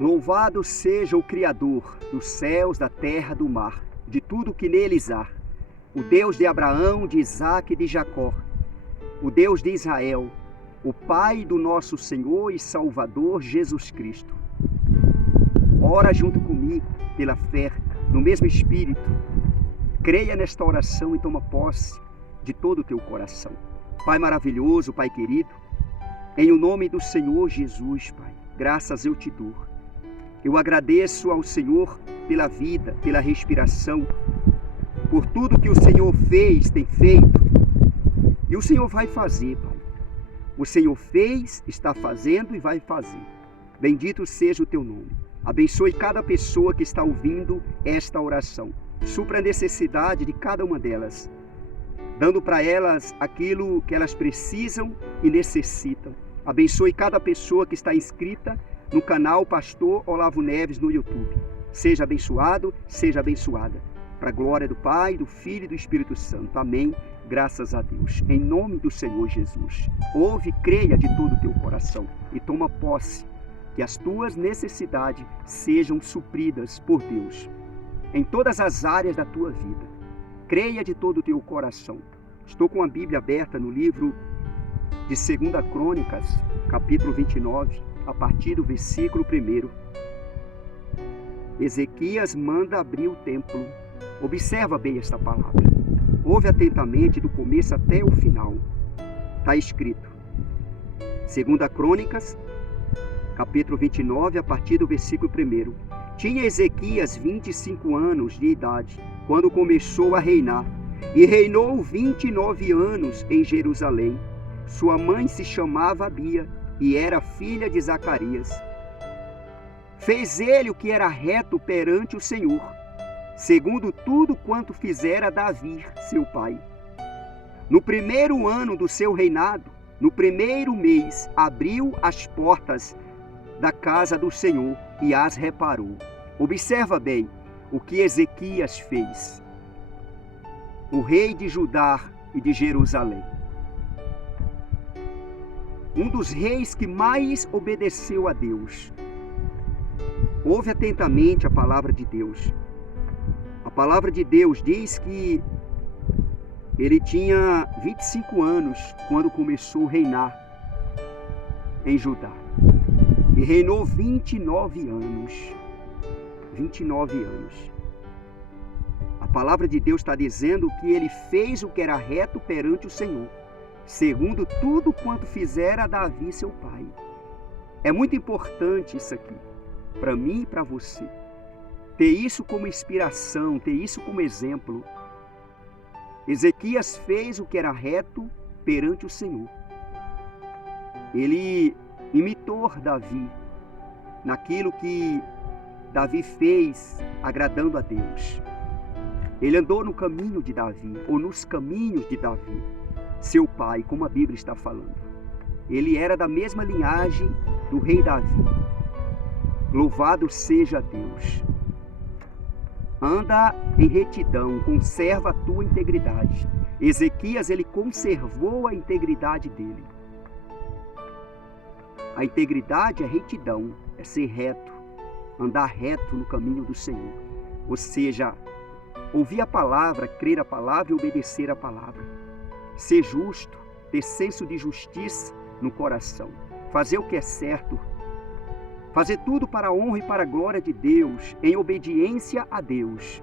Louvado seja o Criador dos céus, da terra, do mar, de tudo que neles há, o Deus de Abraão, de Isaque e de Jacó, o Deus de Israel, o Pai do nosso Senhor e Salvador Jesus Cristo. Ora junto comigo, pela fé, no mesmo Espírito. Creia nesta oração e toma posse de todo o teu coração. Pai maravilhoso, Pai querido, em o nome do Senhor Jesus, Pai, graças eu te dou. Eu agradeço ao Senhor pela vida, pela respiração, por tudo que o Senhor fez, tem feito, e o Senhor vai fazer, Pai. O Senhor fez, está fazendo e vai fazer. Bendito seja o teu nome. Abençoe cada pessoa que está ouvindo esta oração. Supra a necessidade de cada uma delas, dando para elas aquilo que elas precisam e necessitam. Abençoe cada pessoa que está inscrita no canal Pastor Olavo Neves no YouTube. Seja abençoado, seja abençoada. Para a glória do Pai, do Filho e do Espírito Santo. Amém. Graças a Deus. Em nome do Senhor Jesus. Ouve, creia de todo o teu coração e toma posse que as tuas necessidades sejam supridas por Deus em todas as áreas da tua vida. Creia de todo o teu coração. Estou com a Bíblia aberta no livro de 2 Crônicas, capítulo 29, a partir do versículo 1. Ezequias manda abrir o templo. Observa bem esta palavra. Ouve atentamente do começo até o final. Está escrito. 2 Crônicas, capítulo 29, a partir do versículo 1. Tinha Ezequias 25 anos de idade, quando começou a reinar, e reinou 29 anos em Jerusalém. Sua mãe se chamava Abia, e era filha de Zacarias. Fez ele o que era reto perante o Senhor, segundo tudo quanto fizera Davi, seu pai. No primeiro ano do seu reinado, no primeiro mês, abriu as portas da casa do Senhor e as reparou. Observa bem o que Ezequias fez. O rei de Judá e de Jerusalém. Um dos reis que mais obedeceu a Deus. Ouve atentamente a palavra de Deus. A palavra de Deus diz que ele tinha 25 anos quando começou a reinar em Judá. E reinou 29 anos. 29 anos. A palavra de Deus está dizendo que ele fez o que era reto perante o Senhor, segundo tudo quanto fizera Davi, seu pai. É muito importante isso aqui, para mim e para você. Ter isso como inspiração, ter isso como exemplo. Ezequias fez o que era reto perante o Senhor. Ele imitou Davi naquilo que Davi fez, agradando a Deus. Ele andou no caminho de Davi, ou nos caminhos de Davi, seu pai, como a Bíblia está falando. Ele era da mesma linhagem do rei Davi. Louvado seja Deus. Anda em retidão, conserva a tua integridade. Ezequias, ele conservou a integridade dele. A integridade é retidão, é ser reto, andar reto no caminho do Senhor. Ou seja, ouvir a palavra, crer a palavra e obedecer a palavra. Ser justo, ter senso de justiça no coração. Fazer o que é certo. Fazer tudo para a honra e para a glória de Deus, em obediência a Deus.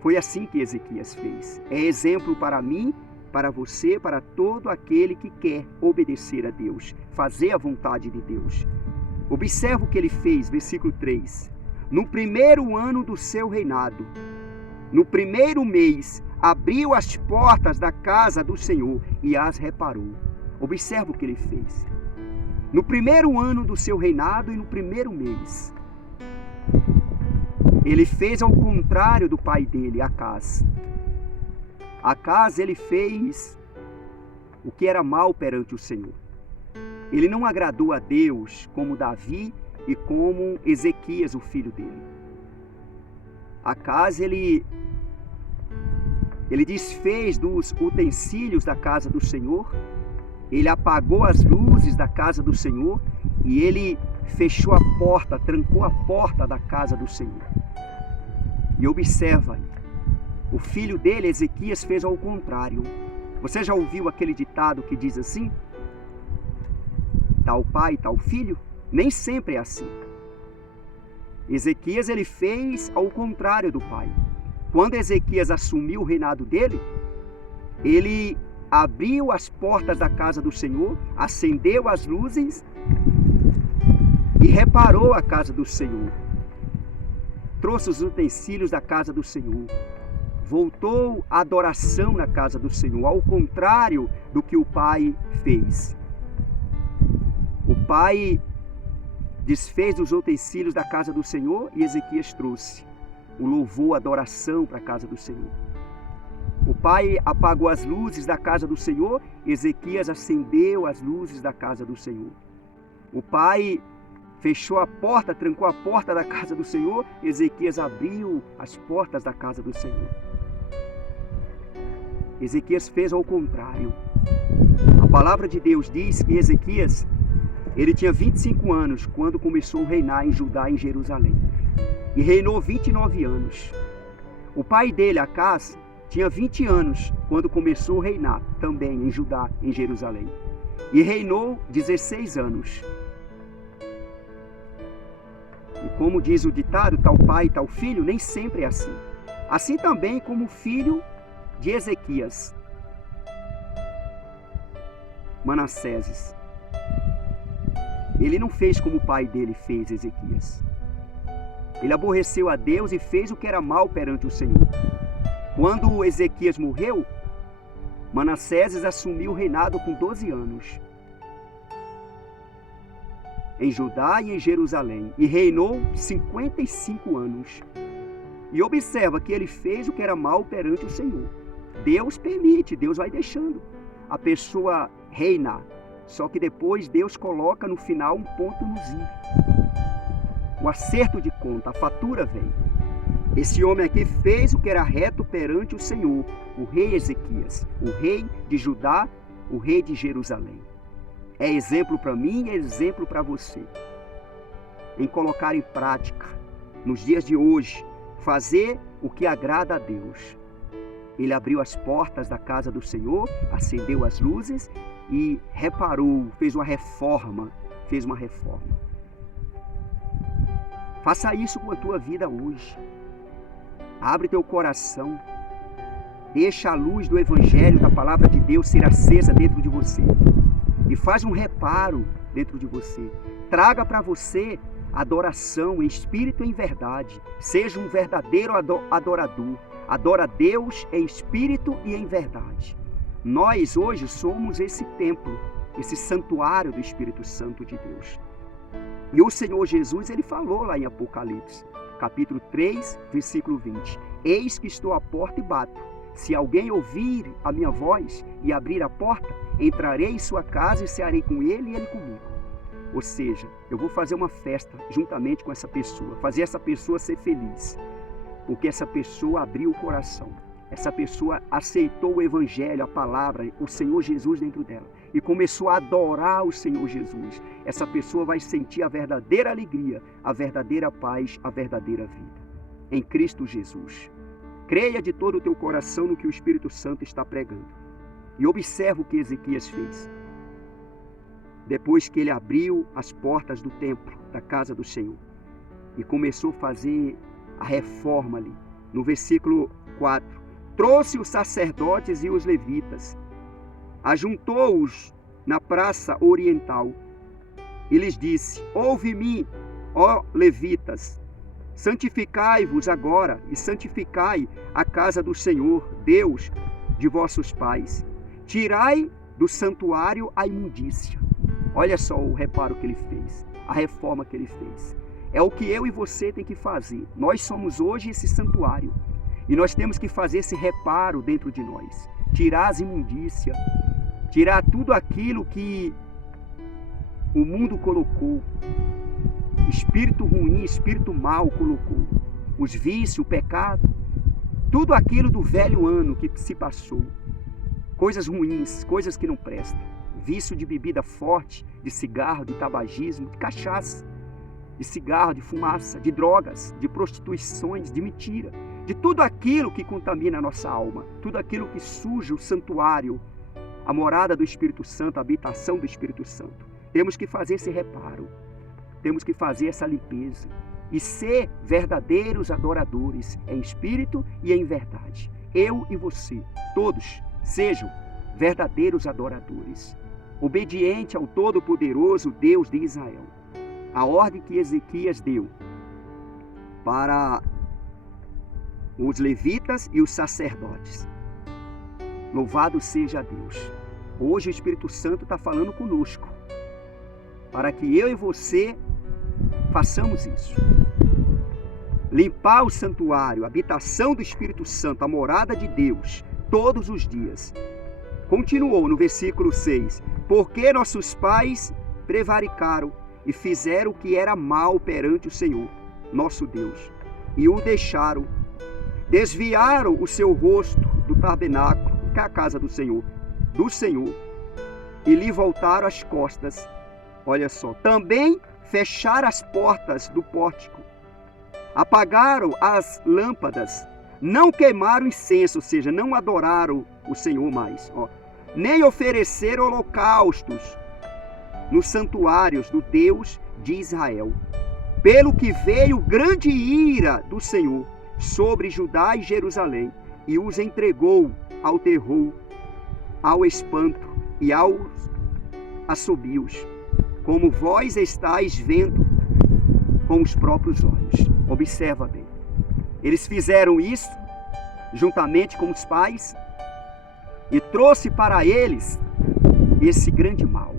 Foi assim que Ezequias fez. É exemplo para mim, para você, para todo aquele que quer obedecer a Deus, fazer a vontade de Deus. Observa o que ele fez, versículo 3. No primeiro ano do seu reinado, no primeiro mês, abriu as portas da casa do Senhor e as reparou. Observa o que ele fez. No primeiro ano do seu reinado e no primeiro mês. Ele fez ao contrário do pai dele, Acás. Acás, ele fez o que era mal perante o Senhor. Ele não agradou a Deus como Davi e como Ezequias, o filho dele. Acás, ele desfez dos utensílios da casa do Senhor, ele apagou as luzes da casa do Senhor e ele fechou a porta, trancou a porta da casa do Senhor. E observa, o filho dele, Ezequias, fez ao contrário. Você já ouviu aquele ditado que diz assim? Tal pai, tal filho? Nem sempre é assim. Ezequias, ele fez ao contrário do pai. Quando Ezequias assumiu o reinado dele, ele abriu as portas da casa do Senhor, acendeu as luzes e reparou a casa do Senhor. Trouxe os utensílios da casa do Senhor. Voltou a adoração na casa do Senhor, ao contrário do que o pai fez. O pai desfez os utensílios da casa do Senhor e Ezequias trouxe o louvor, a adoração para a casa do Senhor. O pai apagou as luzes da casa do Senhor, Ezequias acendeu as luzes da casa do Senhor. O pai fechou a porta, trancou a porta da casa do Senhor, Ezequias abriu as portas da casa do Senhor. Ezequias fez ao contrário. A palavra de Deus diz que Ezequias, ele tinha 25 anos quando começou a reinar em Judá, em Jerusalém. E reinou 29 anos. O pai dele, Acás, tinha 20 anos quando começou a reinar também em Judá, em Jerusalém. E reinou 16 anos. E como diz o ditado, tal pai, tal filho, nem sempre é assim. Assim também como o filho de Ezequias, Manassés. Ele não fez como o pai dele fez, Ezequias. Ele aborreceu a Deus e fez o que era mal perante o Senhor. Quando Ezequias morreu, Manassés assumiu o reinado com 12 anos. Em Judá e em Jerusalém. E reinou 55 anos. E observa que ele fez o que era mal perante o Senhor. Deus permite, Deus vai deixando a pessoa reinar. Só que depois Deus coloca no final um ponto nos i. O acerto de conta, a fatura vem. Esse homem aqui fez o que era reto perante o Senhor, o rei Ezequias, o rei de Judá, o rei de Jerusalém. É exemplo para mim, é exemplo para você. Em colocar em prática, nos dias de hoje, fazer o que agrada a Deus. Ele abriu as portas da casa do Senhor, acendeu as luzes e reparou, fez uma reforma. Faça isso com a tua vida hoje. Abre teu coração. Deixa a luz do Evangelho, da Palavra de Deus ser acesa dentro de você. E faz um reparo dentro de você. Traga para você adoração em espírito e em verdade. Seja um verdadeiro adorador. Adora a Deus em espírito e em verdade. Nós hoje somos esse templo, esse santuário do Espírito Santo de Deus. E o Senhor Jesus, ele falou lá em Apocalipse, capítulo 3, versículo 20. Eis que estou à porta e bato. Se alguém ouvir a minha voz e abrir a porta, entrarei em sua casa e cearei com ele e ele comigo. Ou seja, eu vou fazer uma festa juntamente com essa pessoa, fazer essa pessoa ser feliz. Porque essa pessoa abriu o coração. Essa pessoa aceitou o Evangelho, a palavra, o Senhor Jesus dentro dela. E começou a adorar o Senhor Jesus. Essa pessoa vai sentir a verdadeira alegria, a verdadeira paz, a verdadeira vida. Em Cristo Jesus. Creia de todo o teu coração no que o Espírito Santo está pregando. E observa o que Ezequias fez. Depois que ele abriu as portas do templo, da casa do Senhor. E começou a fazer a reforma ali. No versículo 4. Trouxe os sacerdotes e os levitas. Ajuntou-os na praça oriental. E lhes disse: ouve-me, ó levitas. Santificai-vos agora e santificai a casa do Senhor, Deus de vossos pais. Tirai do santuário a imundícia. Olha só o reparo que ele fez, a reforma que ele fez. É o que eu e você tem que fazer. Nós somos hoje esse santuário. E nós temos que fazer esse reparo dentro de nós. Tirar as imundícias. Tirar tudo aquilo que o mundo colocou. Espírito ruim, espírito mau colocou. Os vícios, o pecado. Tudo aquilo do velho ano que se passou. Coisas ruins, coisas que não prestam. Vício de bebida forte, de cigarro, de tabagismo, de cachaça. de cigarro, de fumaça, de drogas, de prostituições, de mentira, de tudo aquilo que contamina a nossa alma, tudo aquilo que suja o santuário, a morada do Espírito Santo, a habitação do Espírito Santo. Temos que fazer esse reparo, temos que fazer essa limpeza e ser verdadeiros adoradores em espírito e em verdade. Eu e você, todos, sejam verdadeiros adoradores, obediente ao Todo-Poderoso Deus de Israel. A ordem que Ezequias deu para os levitas e os sacerdotes. Louvado seja Deus. Hoje o Espírito Santo está falando conosco, para que eu e você façamos isso. Limpar o santuário, a habitação do Espírito Santo, a morada de Deus, todos os dias. Continuou no versículo 6. Porque nossos pais prevaricaram e fizeram o que era mal perante o Senhor, nosso Deus, e o deixaram. Desviaram o seu rosto do tabernáculo, que é a casa do Senhor, e lhe voltaram as costas. Olha só, também fecharam as portas do pórtico, apagaram as lâmpadas, não queimaram incenso, ou seja, não adoraram o Senhor mais, nem ofereceram holocaustos nos santuários do Deus de Israel. Pelo que veio grande ira do Senhor sobre Judá e Jerusalém, e os entregou ao terror, ao espanto e aos assobios, como vós estáis vendo com os próprios olhos. Observa bem. Eles fizeram isso juntamente com os pais e trouxe para eles esse grande mal.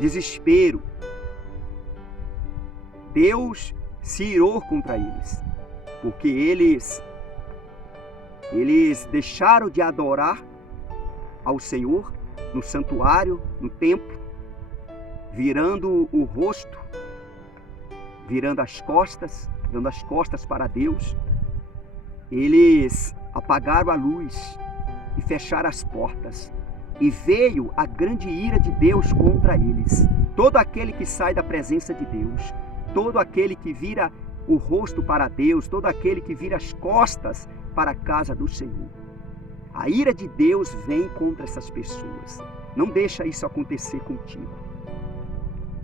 Desespero. Deus se irou contra eles, porque eles deixaram de adorar ao Senhor no santuário, no templo, virando o rosto, virando as costas, dando as costas para Deus. Eles apagaram a luz e fecharam as portas, e veio a grande ira de Deus contra eles. Todo aquele que sai da presença de Deus, todo aquele que vira o rosto para Deus, todo aquele que vira as costas para a casa do Senhor. A ira de Deus vem contra essas pessoas. Não deixa isso acontecer contigo.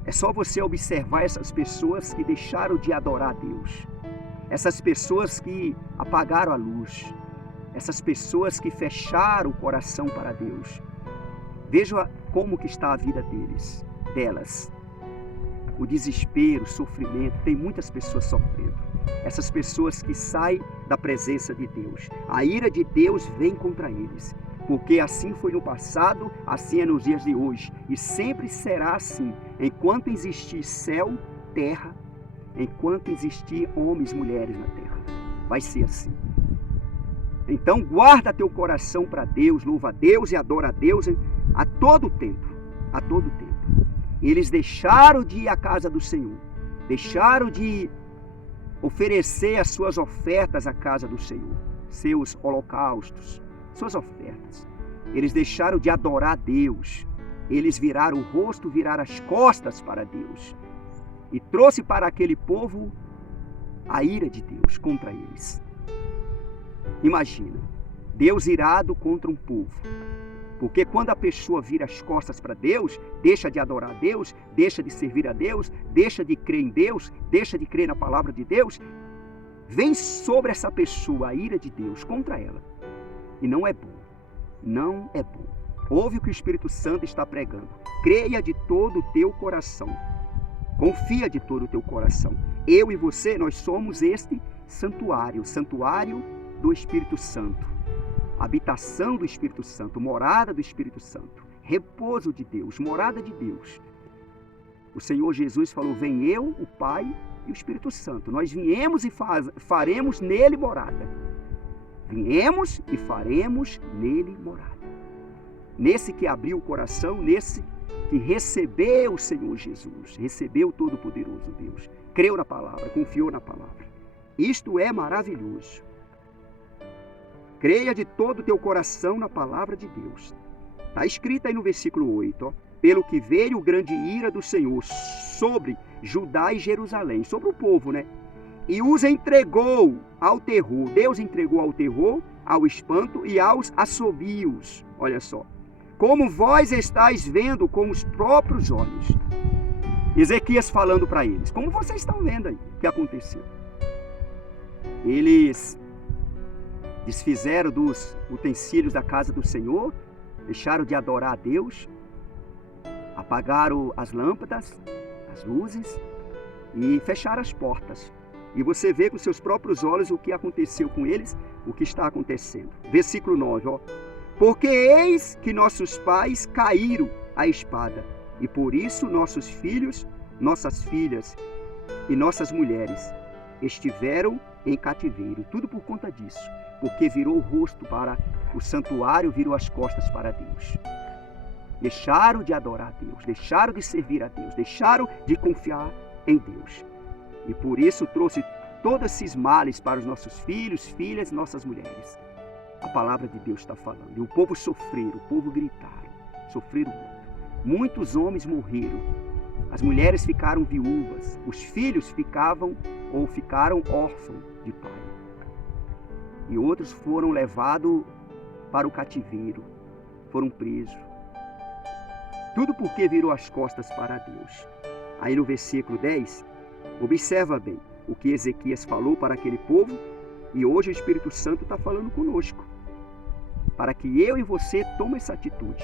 É só você observar essas pessoas que deixaram de adorar a Deus, essas pessoas que apagaram a luz, essas pessoas que fecharam o coração para Deus. Veja como que está a vida delas. O desespero, o sofrimento, tem muitas pessoas sofrendo. Essas pessoas que saem da presença de Deus. A ira de Deus vem contra eles, porque assim foi no passado, assim é nos dias de hoje, e sempre será assim, enquanto existir céu, terra, enquanto existir homens e mulheres na terra. Vai ser assim. Então guarda teu coração para Deus, louva a Deus e adora a Deus a todo tempo, a todo tempo. Eles deixaram de ir à casa do Senhor, deixaram de oferecer as suas ofertas à casa do Senhor, seus holocaustos, suas ofertas. Eles deixaram de adorar a Deus, eles viraram o rosto, viraram as costas para Deus, e trouxe para aquele povo a ira de Deus contra eles. Imagina, Deus irado contra um povo. Porque quando a pessoa vira as costas para Deus, deixa de adorar a Deus, deixa de servir a Deus, deixa de crer em Deus, deixa de crer na palavra de Deus, vem sobre essa pessoa a ira de Deus contra ela. E não é bom. Não é bom. Ouve o que o Espírito Santo está pregando. Creia de todo o teu coração. Confia de todo o teu coração. Eu e você, nós somos este santuário, o santuário do Espírito Santo. Habitação do Espírito Santo, morada do Espírito Santo, repouso de Deus, morada de Deus. O Senhor Jesus falou: vem eu, o Pai e o Espírito Santo. Nós viemos e faremos nele morada. Viemos e faremos nele morada. Nesse que abriu o coração, nesse que recebeu o Senhor Jesus, recebeu o Todo-Poderoso Deus, creu na palavra, confiou na palavra. Isto é maravilhoso. Creia de todo o teu coração na palavra de Deus. Está escrito aí no versículo 8. pelo que veio grande ira do Senhor sobre Judá e Jerusalém, sobre o povo, né? E os entregou ao terror. Deus entregou ao terror, ao espanto e aos assobios. Olha só. Como vós estáis vendo com os próprios olhos. Ezequias falando para eles. Como vocês estão vendo aí o que aconteceu. Eles desfizeram dos utensílios da casa do Senhor, deixaram de adorar a Deus, apagaram as lâmpadas, as luzes e fecharam as portas. E você vê com seus próprios olhos o que aconteceu com eles, o que está acontecendo. Versículo 9, ó. Porque eis que nossos pais caíram à espada, e por isso nossos filhos, nossas filhas e nossas mulheres estiveram em cativeiro. Tudo por conta disso, porque virou o rosto para o santuário, virou as costas para Deus. Deixaram de adorar a Deus, deixaram de servir a Deus, deixaram de confiar em Deus. E por isso trouxe todos esses males para os nossos filhos, filhas, nossas mulheres. A palavra de Deus está falando. E o povo sofreram, o povo gritaram, sofreram muito. Muitos homens morreram, as mulheres ficaram viúvas, os filhos ficaram órfãos de pai. E outros foram levados para o cativeiro, foram presos. Tudo porque virou as costas para Deus. Aí no versículo 10, observa bem o que Ezequias falou para aquele povo e hoje o Espírito Santo está falando conosco. Para que eu e você tome essa atitude.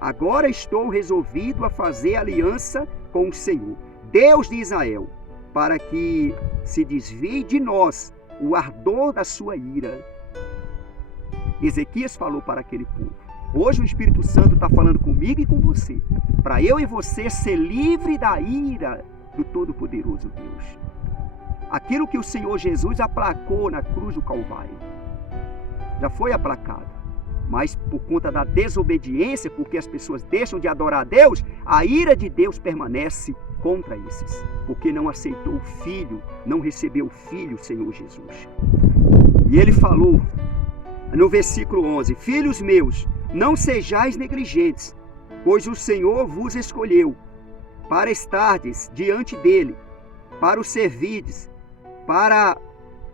Agora estou resolvido a fazer aliança com o Senhor, Deus de Israel, para que se desvie de nós o ardor da sua ira. Ezequias falou para aquele povo. Hoje o Espírito Santo está falando comigo e com você, para eu e você ser livre da ira do Todo-Poderoso Deus. Aquilo que o Senhor Jesus aplacou na cruz do Calvário, já foi aplacado. Mas por conta da desobediência, porque as pessoas deixam de adorar a Deus, a ira de Deus permanece contra esses, porque não aceitou o Filho, não recebeu o Filho, o Senhor Jesus. E ele falou no versículo 11, filhos meus, não sejais negligentes, pois o Senhor vos escolheu para estardes diante dele, para o servirdes, para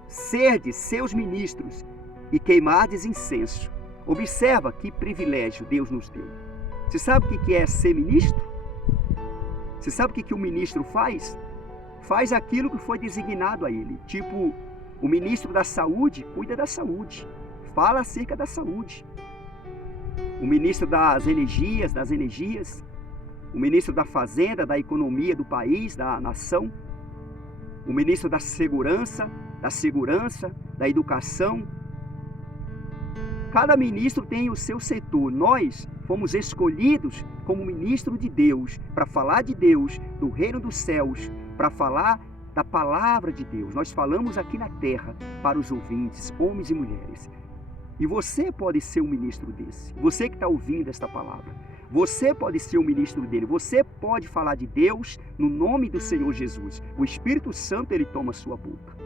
serdes seus ministros e queimardes incenso. Observa que privilégio Deus nos deu. Você sabe o que é ser ministro? Você sabe o que o ministro faz? Faz aquilo que foi designado a ele. Tipo, o ministro da saúde cuida da saúde, fala acerca da saúde. O ministro das energias, o ministro da fazenda, da economia do país, da nação, o ministro da segurança, da educação. Cada ministro tem o seu setor. Nós fomos escolhidos como ministro de Deus, para falar de Deus, do reino dos céus, para falar da palavra de Deus. Nós falamos aqui na terra para os ouvintes, homens e mulheres. E você pode ser um ministro desse. Você que está ouvindo esta palavra. Você pode ser um ministro dele. Você pode falar de Deus no nome do Senhor Jesus. O Espírito Santo, ele toma a sua boca.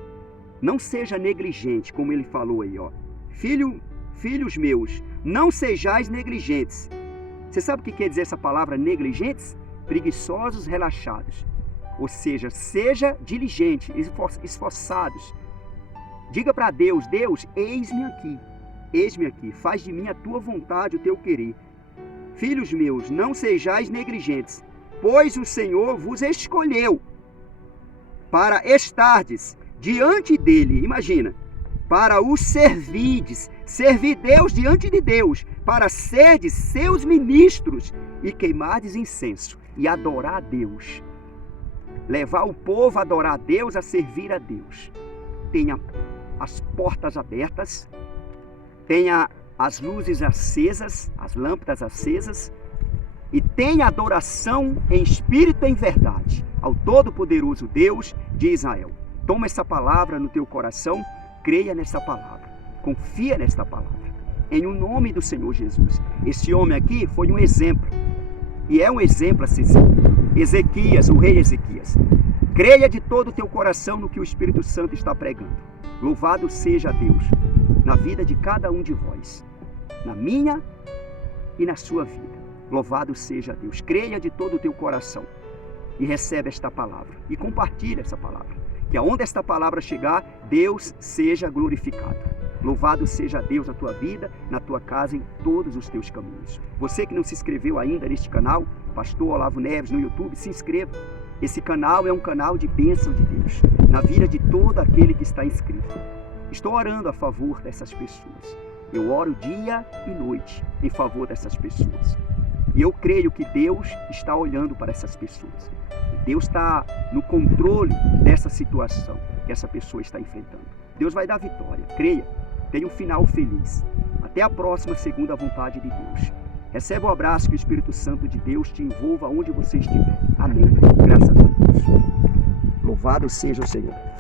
Não seja negligente, como ele falou aí, ó. Filhos meus, não sejais negligentes. Você sabe o que quer dizer essa palavra negligentes? Preguiçosos, relaxados. Ou seja, seja diligente, esforçados. Diga para Deus, Deus, eis-me aqui, faz de mim a tua vontade, o teu querer. Filhos meus, não sejais negligentes, pois o Senhor vos escolheu para estardes diante dele, imagina, para os servirdes, servir Deus diante de Deus, para serdes seus ministros e queimardes incenso e adorar a Deus. Levar o povo a adorar a Deus, a servir a Deus. Tenha as portas abertas, tenha as luzes acesas, as lâmpadas acesas, e tenha adoração em espírito e em verdade ao Todo-Poderoso Deus de Israel. Toma essa palavra no teu coração, creia nessa palavra, confia nesta palavra, em o nome do Senhor Jesus. Esse homem aqui foi um exemplo, e é um exemplo a ser seguido. Ezequias, o rei Ezequias. Creia de todo o teu coração no que o Espírito Santo está pregando. Louvado seja Deus na vida de cada um de vós, na minha e na sua vida. Louvado seja Deus. Creia de todo o teu coração e recebe esta palavra. E compartilha essa palavra. Que aonde esta palavra chegar, Deus seja glorificado. Louvado seja Deus na tua vida, na tua casa, em todos os teus caminhos. Você que não se inscreveu ainda neste canal, Pastor Olavo Neves no YouTube, se inscreva. Esse canal é um canal de bênção de Deus na vida de todo aquele que está inscrito. Estou orando a favor dessas pessoas. Eu oro dia e noite em favor dessas pessoas. E eu creio que Deus está olhando para essas pessoas. Deus está no controle dessa situação que essa pessoa está enfrentando. Deus vai dar vitória. Creia. Tenha um final feliz. Até a próxima, segundo a vontade de Deus. Receba o abraço que o Espírito Santo de Deus te envolva onde você estiver. Amém. Graças a Deus. Louvado seja o Senhor.